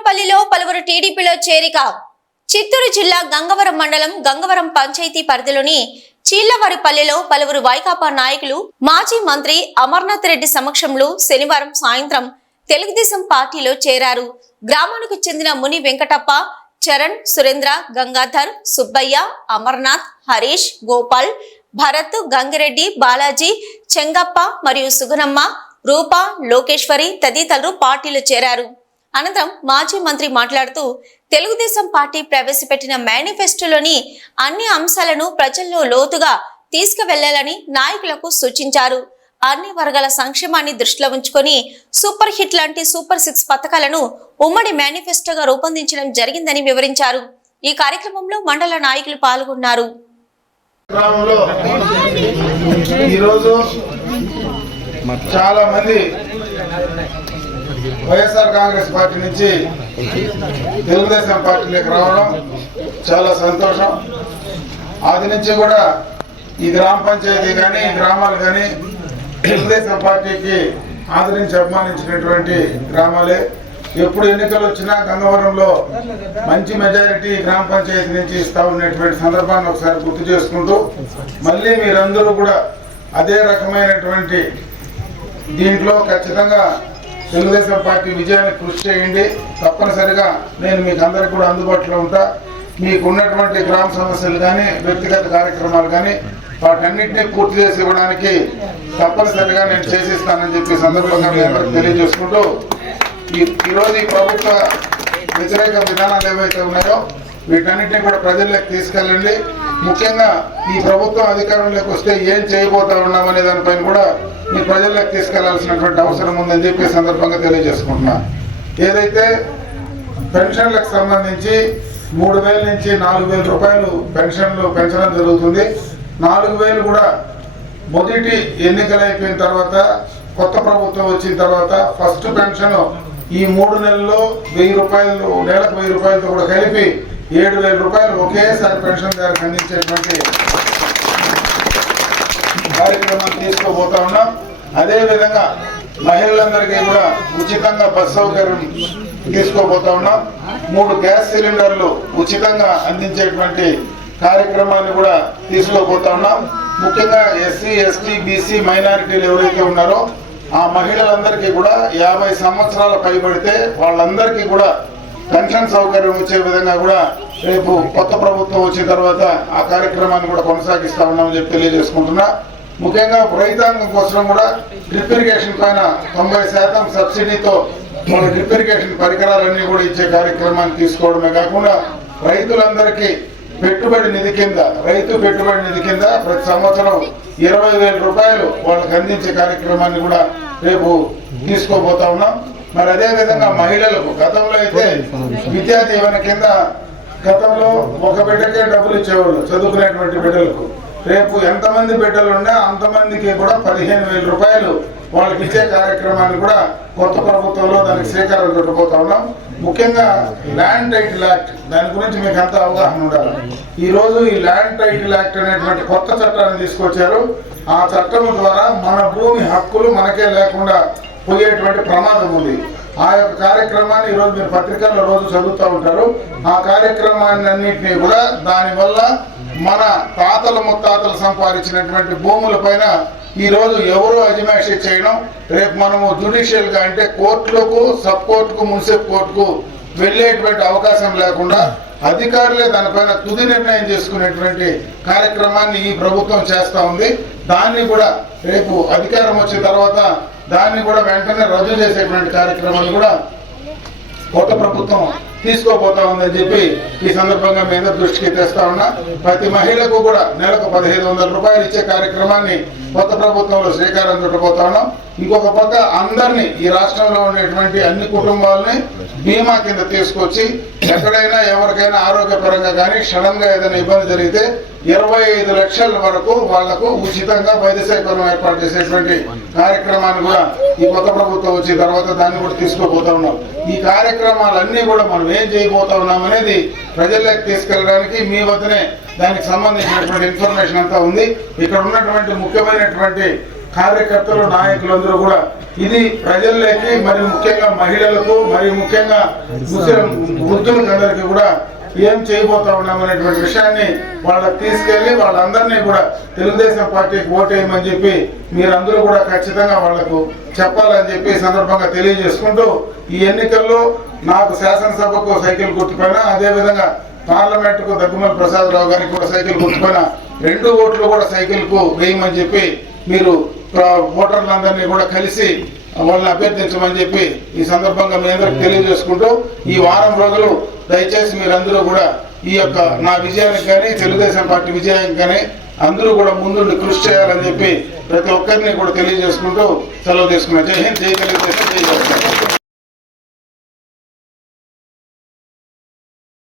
చీలవారిపల్లిలో పలువురు టీడీపీలో చేరిక. చిత్తూరు జిల్లా గంగవరం మండలం గంగవరం పంచాయతీ పరిధిలోని చీలవారిపల్లిలో పలువురు వైకాపా నాయకులు మాజీ మంత్రి అమర్నాథ్ రెడ్డి సమక్షంలో శనివారం సాయంత్రం తెలుగుదేశం పార్టీలో చేరారు. గ్రామానికి చెందిన ముని వెంకటప్ప చరణ్ సురేంద్ర గంగాధర్ సుబ్బయ్య అమర్నాథ్ హరీష్ గోపాల్ భరత్ గంగిరెడ్డి బాలాజీ చెంగప్ప మరియు సుగుణమ్మ రూప లోకేశ్వరి తదితరులు పార్టీలో చేరారు. అనంతరం మాజీ మంత్రి మాట్లాడుతూ తెలుగుదేశం పార్టీ ప్రవేశపెట్టిన మేనిఫెస్టోలోని అన్ని అంశాలను ప్రజల్లో లోతుగా తీసుకువెళ్ళాలని నాయకులకు సూచించారు. అన్ని వర్గాల సంక్షేమాన్ని దృష్టిలో ఉంచుకొని సూపర్ హిట్ లాంటి సూపర్ సిక్స్ పథకాలను ఉమ్మడి మేనిఫెస్టోగా రూపొందించడం జరిగిందని వివరించారు. ఈ కార్యక్రమంలో మండల నాయకులు పాల్గొన్నారు. చాలా మంది వైఎస్ఆర్ కాంగ్రెస్ పార్టీ నుంచి తెలుగుదేశం పార్టీలోకి రావడం చాలా సంతోషం. అది నుంచి కూడా ఈ గ్రామ పంచాయతీ కానీ ఈ గ్రామాలు కానీ తెలుగుదేశం పార్టీకి ఆదరించి అభిమానించినటువంటి గ్రామాలే. ఎప్పుడు ఎన్నికలు వచ్చినా గంగవరంలో మంచి మెజారిటీ గ్రామ పంచాయతీ నుంచి ఇస్తా ఉన్నటువంటి సందర్భాన్ని ఒకసారి గుర్తు చేసుకుంటూ మళ్ళీ మీరందరూ కూడా అదే రకమైనటువంటి దీంట్లో ఖచ్చితంగా తెలుగుదేశం పార్టీ విజయాన్ని కృషి చేయండి. తప్పనిసరిగా నేను మీకు అందరికి కూడా అందుబాటులో ఉంటా. మీకు ఉన్నటువంటి గ్రామ సమస్యలు కానీ వ్యక్తిగత కార్యక్రమాలు కానీ వాటన్నింటినీ పూర్తి చేసి ఇవ్వడానికి తప్పనిసరిగా నేను చేసిస్తానని చెప్పి సందర్భంగా మీ అందరికి తెలియజేసుకుంటూ ఈ ఈరోజు ఈ ప్రభుత్వ వ్యతిరేక విధానాలు ఏవైతే ఉన్నాయో వీటన్నిటిని కూడా ప్రజల్లోకి తీసుకెళ్ళండి. ముఖ్యంగా ఈ ప్రభుత్వం అధికారంలోకి వస్తే ఏం చేయబోతా ఉన్నామనే దానిపైన కూడా మీ ప్రజల్లోకి తీసుకెళ్ళాల్సినటువంటి అవసరం ఉందని చెప్పి సందర్భంగా తెలియజేసుకుంటున్నా. ఏదైతే పెన్షన్లకు సంబంధించి మూడు వేల నుంచి నాలుగు వేల రూపాయలు పెన్షన్లు పెంచడం జరుగుతుంది. నాలుగు వేలు కూడా మొదటి ఎన్నికలు అయిపోయిన తర్వాత కొత్త ప్రభుత్వం వచ్చిన తర్వాత ఫస్ట్ పెన్షన్ ఈ మూడు నెలల్లో వెయ్యి రూపాయలు నెలకు వెయ్యి రూపాయలతో కూడా కలిపి ఏడు వేల రూపాయలు ఒకేసారి పెన్షన్ గారికి అందించేటువంటి కార్యక్రమం తీసుకోబోతా ఉన్నాం. అదే విధంగా మహిళలందరికీ కూడా ఉచితంగా బస్ సౌకర్యం తీసుకోబోతా ఉన్నాం. మూడు గ్యాస్ సిలిండర్లు ఉచితంగా అందించేటువంటి కార్యక్రమాన్ని కూడా తీసుకోబోతా ఉన్నాం. ముఖ్యంగా ఎస్సీ ఎస్టీ బీసీ మైనారిటీలు ఎవరైతే ఉన్నారో ఆ మహిళలందరికీ కూడా యాభై సంవత్సరాల పైబడితే వాళ్ళందరికీ కూడా పెన్షన్ సౌకర్యం వచ్చే విధంగా కూడా రేపు కొత్త ప్రభుత్వం వచ్చిన తర్వాత ఆ కార్యక్రమాన్ని కూడా కొనసాగిస్తా ఉన్నామని చెప్పి తెలియజేసుకుంటున్నా. ముఖ్యంగా రైతాంగం కోసం కూడా డ్రిప్ ఇరిగేషన్ పైన తొంభై శాతం సబ్సిడీతో మన డ్రిప్ ఇరిగేషన్ పరికరాలన్నీ కూడా ఇచ్చే కార్యక్రమాన్ని తీసుకోవడమే కాకుండా రైతులందరికీ పెట్టుబడి నిధి కింద రైతు పెట్టుబడి నిధి కింద ప్రతి సంవత్సరం ఇరవై వేల రూపాయలు వాళ్ళకి అందించే కార్యక్రమాన్ని కూడా రేపు తీసుకోబోతా ఉన్నాం. మరి అదే విధంగా మహిళలకు గతంలో అయితే విద్యా దీవెన కింద గతంలో ఒక బిడ్డకే డబ్బులు ఇచ్చేవాళ్ళు చదువుకునేటువంటి బిడ్డలకు. రేపు ఎంతమంది బిడ్డలు ఉన్నా అంతమందికి కూడా పదిహేను వేల రూపాయలు వాళ్ళకి ఇచ్చే కార్యక్రమాన్ని కూడా కొత్త ప్రభుత్వంలో దానికి శ్రీకారం చుట్టబోతా ఉన్నాం. ముఖ్యంగా ల్యాండ్ టైటిల్ యాక్ట్ దాని గురించి మీకు అంత అవగాహన ఉండాలి. ఈరోజు ఈ ల్యాండ్ టైటిల్ యాక్ట్ అనేటువంటి కొత్త చట్టాన్ని తీసుకొచ్చారు. ఆ చట్టం ద్వారా మన భూమి హక్కులు మనకే లేకుండా పోయేటువంటి ప్రమాదం ఉంది. ఆ యొక్క కార్యక్రమాన్ని ఈరోజు మీరు పత్రికల్లో రోజు చదువుతూ ఉంటారు. ఆ కార్యక్రమాన్ని అన్నింటినీ కూడా దానివల్ల మన తాతల ముత్తాతలు సంపాదించినటువంటి భూముల పైన ఈరోజు ఎవరు అజమాషి చేయడం రేపు మనము జ్యుడిషియల్గా అంటే కోర్టులకు సబ్ కోర్టుకు మున్సిపల్ కోర్టుకు వెళ్ళేటువంటి అవకాశం లేకుండా అధికారులే దానిపైన తుది నిర్ణయం చేసుకునేటువంటి కార్యక్రమాన్ని ఈ ప్రభుత్వం చేస్తూ ఉంది. దాన్ని కూడా రేపు అధికారం వచ్చిన తర్వాత దాన్ని కూడా వెంటనే రద్దు చేసేటువంటి కార్యక్రమాలు కూడా కొత్త ప్రభుత్వం తీసుకోబోతా ఉందని చెప్పి ఈ సందర్భంగా మీ అందరి దృష్టికి తెస్తా ఉన్నా. ప్రతి మహిళకు కూడా నెలకు పదిహేను వందల రూపాయలు ఇచ్చే కార్యక్రమాన్ని కొత్త ప్రభుత్వంలో శ్రీకారం చుట్టబోతా ఉన్నాం. ఇంకొక పక్క అందరినీ ఈ రాష్ట్రంలో ఉండేటువంటి అన్ని కుటుంబాలని బీమా కింద తీసుకొచ్చి ఎక్కడైనా ఎవరికైనా ఆరోగ్యపరంగా కానీ సడన్గా ఏదైనా ఇబ్బంది జరిగితే ఇరవై ఐదు లక్షల వరకు వాళ్ళకు ఉచితంగా వైద్య సేకరణ ఏర్పాటు చేసేటువంటి కార్యక్రమాన్ని కూడా ఈ కొత్త ప్రభుత్వం వచ్చిన తర్వాత దాన్ని కూడా తీసుకోబోతా ఉన్నాం. ఈ కార్యక్రమాలన్నీ కూడా మనం ఏం చేయబోతా ఉన్నాం అనేది ప్రజలకు తీసుకెళ్ళడానికి మీ వద్దనే దానికి సంబంధించినటువంటి ఇన్ఫర్మేషన్ అంతా ఉంది. ఇక్కడ ఉన్నటువంటి ముఖ్యమైనటువంటి కార్యకర్తలు నాయకులందరూ కూడా ఇది ప్రజల్లోకి మరి ముఖ్యంగా మహిళలకు మరి ముఖ్యంగా ముస్లిం వృద్ధులకు అందరికీ కూడా ఏం చేయబోతా ఉన్నామనేటువంటి విషయాన్ని వాళ్ళకి తీసుకెళ్ళి వాళ్ళందరినీ కూడా తెలుగుదేశం పార్టీకి ఓటేయమని చెప్పి మీరందరూ కూడా ఖచ్చితంగా వాళ్ళకు చెప్పాలని చెప్పి సందర్భంగా తెలియజేసుకుంటూ ఈ ఎన్నికల్లో నాకు శాసనసభకు సైకిల్ గుర్తుపైన అదేవిధంగా పార్లమెంటుకు దగ్గుమల ప్రసాదరావు గారికి కూడా సైకిల్ గుర్తుపైన రెండు ఓట్లు కూడా సైకిల్కు వేయమని చెప్పి మీరు ఓటర్లందరినీ కూడా కలిసి వాళ్ళని అభ్యర్థించమని చెప్పి ఈ సందర్భంగా మీ అందరికి తెలియజేసుకుంటూ ఈ వారం రోజులు దయచేసి మీరందరూ కూడా ఈ యొక్క నా విజయానికి కానీ తెలుగుదేశం పార్టీ విజయానికి కానీ అందరూ కూడా ముందుండి కృషి చేయాలని చెప్పి ప్రతి ఒక్కరిని కూడా తెలియజేసుకుంటూ సెలవు తీసుకున్నా. జై హింద్ జై తెలుగుదేశం జై జగన్